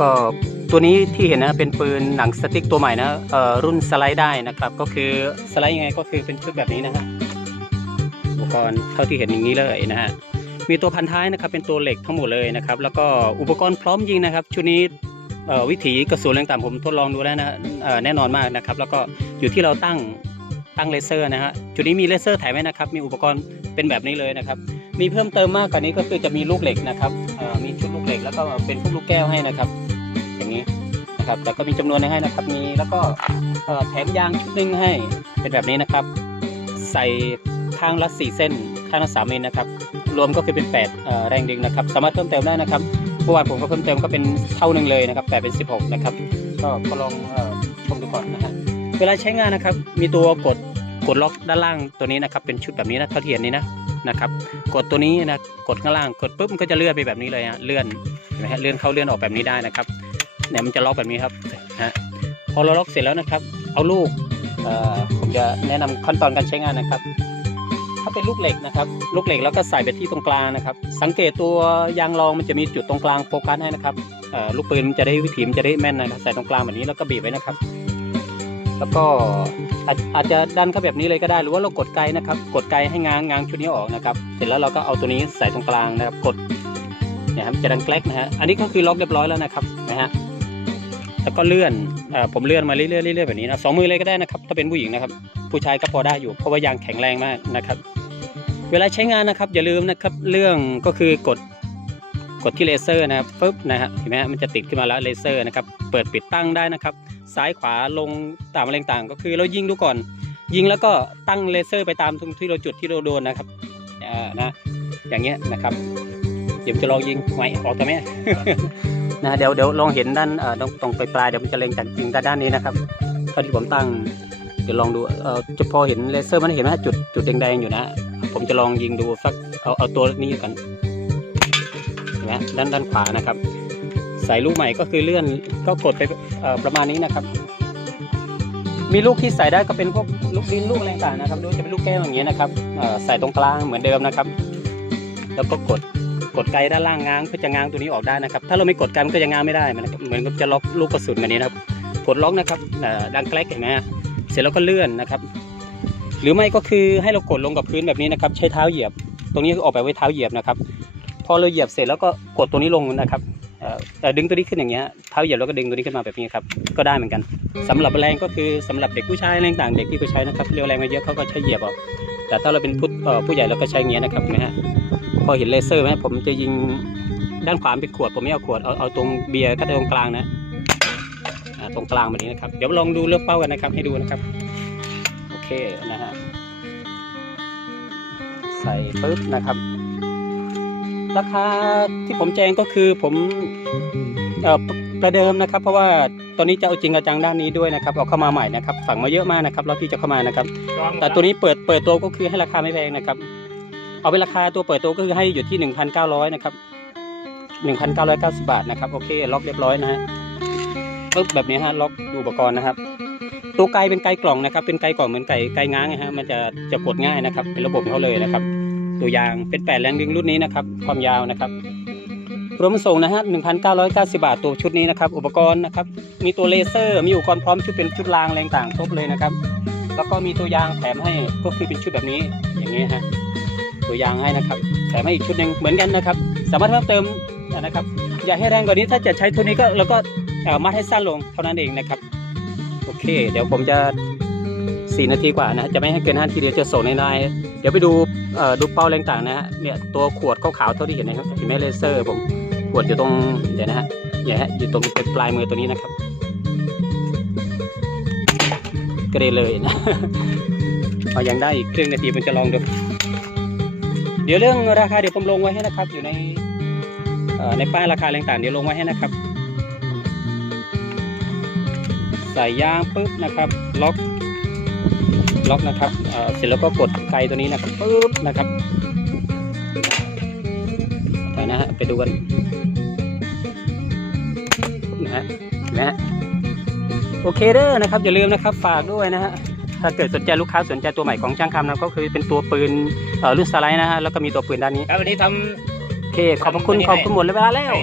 ก็ตัวนี้ที่เห็นนะเป็นปืนหนังสติ๊กตัวใหม่นะรุ่นสไลด์ได้นะครับ ก็คือสไลด์ยังไงก็คือเป็นชุดแบบนี้นะฮะอุปกรณ์เท่าที่เห็นอย่างนี้เลยนะฮะมีตัวพันท้ายนะครับเป็นตัวเหล็กทั้งหมดเลยนะครับ แล้วก็อุปกรณ์พร้อมยิงนะครับ ชุดนี้วิถีกระสุนแรงต่างผมทดลองดูแล้วนะแน่นอนมากนะครับ แล้วก็อยู่ที่เราตั้งตั้งเลเซอร์นะฮะจุดนี้มีเลเซอร์แถมไว้นะครับ มีอุปกรณ์เป็นแบบนี้เลยนะครับ มีเพิ่มเติมมากกว่านี้ก็คือจะมีลูกเหล็กนะครับมีชุดลูกเหล็กแล้วก็เป็นพวกลูกแก้วให้นะครับ อย่างนี้นะครับแล้วก็มีจำนวนให้นะครับ มีแล้วก็แถมยางชุดหนึงให้เป็นแบบนี้นะครับ ใส่ข้างละ 4 เส้น ข้างละ3มิลนะครับ รวมก็คือเป็น8แรงดึงนะครับ สามารถเพิ่มเติมได้นะครับเมื่อวานผมก็เพิ่มเติมก็เป็นเท่าหนึ่งเลยนะครับ8เป็น 16 นะครับ ก็ลองชมดูก่อนนะฮะเวลาใช้งานนะครับ มีตัวกด กดล็อกด้านล่างตัวนี้นะครับ เป็นชุดแบบนี้นะเท่าที่เห็นนี้นะนะครับ กดตัวนี้นะกดข้างล่างกดปุ๊บมันก็จะเลื่อนไปแบบนี้เลยฮะเลื่อนเห็นไหมฮะเลื่อนเข้าเลื่อนออกแบบนี้ได้นะครับเนี่ยมันจะล็อกแบบนี้ครับฮะพอเราล็อกเสร็จแล้วนะครับ เอาลูกเอ่อผมจะแนะนำขั้นตอนการใช้งานนะครับ ถ้าเป็นลูกเหล็กนะครับ ลูกเหล็กแล้วก็ใส่ไปที่ตรงกลางนะครับ สังเกตตัวยางรองมันจะมีจุดตรงกลางโฟกัสให้นะครับเอ่อลูกปืนมันจะได้วิถีมันจะได้แม่นนะครับใส่ตรงกลางแบบนี้แล้วก็บีบไว้นะครับ แล้วก็อาจอาจจะดันเข้าแบบนี้เลยก็ได้ หรือว่าเรากดไกลนะครับ กดไกลให้ง้างง้างชุดนี้ออกนะครับ เสร็จแล้วเราก็เอาตัวนี้ใส่ตรงกลางนะครับ กดนี่ยครับจะดันแกลกนะฮะ อันนี้ก็คือล็อกเรียบร้อยแล้วนะครับนะฮะ แล้วก็เลื่อนเอ่อผมเลื่อนมาเรื่อยๆเรื่อยๆแบบนี้นะสองมือเลยก็ได้นะครับ ถ้าเป็นผู้หญิงนะครับ ผู้ชายก็พอได้อยู่ เพราะว่ายางแข็งแรงมากนะครับ เวลาใช้งานนะครับ อย่าลืมนะครับ เรื่องก็คือกด กดที่เลเซอร์นะครับปุ๊บนะฮะเห็นไหมฮะมันจะติดขึ้นมาแล้วเลเซอร์นะครับ เปิดปิดตั้งได้นะครับ ซ้ายขวาลงตามอะไรต่างก็คือเรายิงดูก่อน ยิงแล้วก็ตั้งเลเซอร์ไปตามตรงที่เราจุดที่เราโดนนะครับอ่านะอย่างเงี้ยนะครับเดี๋ยวจะลองยิงไหมออกทำไมนะเดี๋ยวเดี๋ยวลองเห็นด้านเอ่อตรงตรงปลายเดี๋ยวมันจะเล็งจากยิงด้านนี้นะครับเท่าที่ผมตั้งเดี๋ยวลองดูเอ่อจะพอเห็นเลเซอร์มันเห็นไหมจุดจุดแดงๆอยู่นะ ผมจะลองยิงดูสักเอาเอาตัวนี้กัน นไหมด้านด้านขวานะครับใส่ลูกใหม่ก็คือเลื่อนก็กดไปประมาณนี้นะครับ มีลูกที่ใส่ได้ก็เป็นพวกลูกดินลูกอะไรต่างนะครับหรือว่าจะเป็นลูกแก้วอย่างเงี้ยนะครับใส่ตรงกลางเหมือนเดิมนะครับ แล้วก็กดกดไกลด้านล่างง้างเพื่อจะง้างตัวนี้ออกได้นะครับ ถ้าเราไม่กดไกลมันก็จะง้างไม่ได้มันเหมือนกับจะล็อกลูกกระสุนแบบนี้นะครับกดล็อกนะครับดังแกลกเห็นไหมฮะเสร็จแล้วก็เลื่อนนะครับ หรือไม่ก็คือให้เรากดลงกับพื้นแบบนี้นะครับ ใช้เท้าเหยียบ ตรงนี้ออกแบบไว้เท้าเหยียบนะครับ อเราเหยียบเสร็จแล้วก็กดตัวนี้ลงนะครับดึงตัวนี้ขึ้นอย่างเงี้ยเท้าเหยียบแล้วก็ดึงตัวนี้ขึ้นมาแบบนี้ครับก็ได้เหมือนกันสำหรับแรงก็คือสำหรับเด็กผู้ชายแรงต่างเด็กที่เขาใช้นะครับเรียวแรงมาเยอะเขาก็ใช้เหยียบเอาแต่ถ้าเราเป็นผู้ผู้ใหญ่เราก็ใช้เงี้ยนะครับนไหมฮะพอเห็นเลเซอร์ไหมผมจะยิงด้านขวาเป็นขวดผมไม่เอาขวดเอาเอาตรงเบียร์ก็ตรงกลางนะตรงกลางแบบนี้นะครับเดี๋ยวลองดูเลือกเป้ากันนะครับให้ดูนะครับโอเคนะฮะใส่ปุ๊บนะครับ ราคาที่ผมแจ้งก็คือผมเอ่อประประเดิมนะครับ เพราะว่าตอนนี้จะเอาจริงเอาจังด้านนี้ด้วยนะครับเอาเข้ามาใหม่นะครับสั่งมาเยอะมากนะครับรอบที่จะเข้ามานะครับ แต่ตัวนี้เปิดเปิดตัวก็คือให้ราคาไม่แพงนะครับ เอาเป็นราคาตัวเปิดตัวก็คือให้อยู่ที่ 1,900นะครับ1,990 บาทนะครับโอเคล็อกเรียบร้อยนะฮะปุ๊บแบบนี้ฮะล็อกอุปกรณ์นะครับ ตัวไกลเป็นไกลกล่องนะครับ เป็นไกลกล่องเหมือนไก่ไกลง้างนะฮะมันจะจะกดง่ายนะครับ เป็นระบบของเขาเลยนะครับ ตัวยางเป็นแปดแรงดึงรุ่นนี้นะครับ ความยาวนะครับ รวมส่งนะฮะ1,990 บาทตัวชุดนี้นะครับ อุปกรณ์นะครับ มีตัวเลเซอร์ มีอุปกรณ์พร้อมชุดเป็นชุดรางแรงต่างครบเลยนะครับ แล้วก็มีตัวยางแถมให้ก็คือเป็นชุดแบบนี้อย่างนี้ฮะตัวยางให้นะครับแถมให้อีกชุดหนึ่งเหมือนกันนะครับ สามารถเพิ่มเติมนะครับ อยากให้แรงกว่านี้ถ้าจะใช้ตัวนี้ก็เราก็เอ่อมัดให้สั้นลงเท่านั้นเองนะครับ โอเค เดี๋ยวผมจะ 4 นาทีกว่านะจะไม่ให้เกิน5นาทีเดี๋ยวจะส่งในไลน์เดี๋ยวไปดูดูเป้าแรงต่างนะฮะเนี่ยตัวขวดขาวๆเท่าที่เห็นนะครับเห็นไหมเลเซอร์ผมขวดอยู่ตรงเดี๋ยวนะฮะเนี่ยฮะอยู่ตรงปลายมือตัวนี้นะครับกระเด็นเลยนะเอายังได้อีกครึ่งนาทีผมจะลองดู เดี๋ยวเรื่องราคาเดี๋ยวผมลงไว้ให้นะครับ อยู่ในในป้ายราคาแรงต่างเดี๋ยวลงไว้ให้นะครับ ใส่ยางปุ๊บนะครับ ล็อก ล็อกนะครับเอ่อเสร็จแล้วก็กดไกลตัวนี้นะครับปุ๊บนะครับไปนะฮะไปดูกันนะฮะนะฮะโอเคเด้อนะครับอย่าลืมนะครับฝากด้วยนะฮะถ้าเกิดสนใจลูกค้าสนใจตัวใหม่ของช่างคำนะก็คือเป็นตัวปืนเอ่อรุ่นสไลด์นะฮะแล้วก็มีตัวปืนด้านนี้ครับวันนี้ทโอเคขอบพระคุณขอบคุณหมดเลยเวลาแล้ว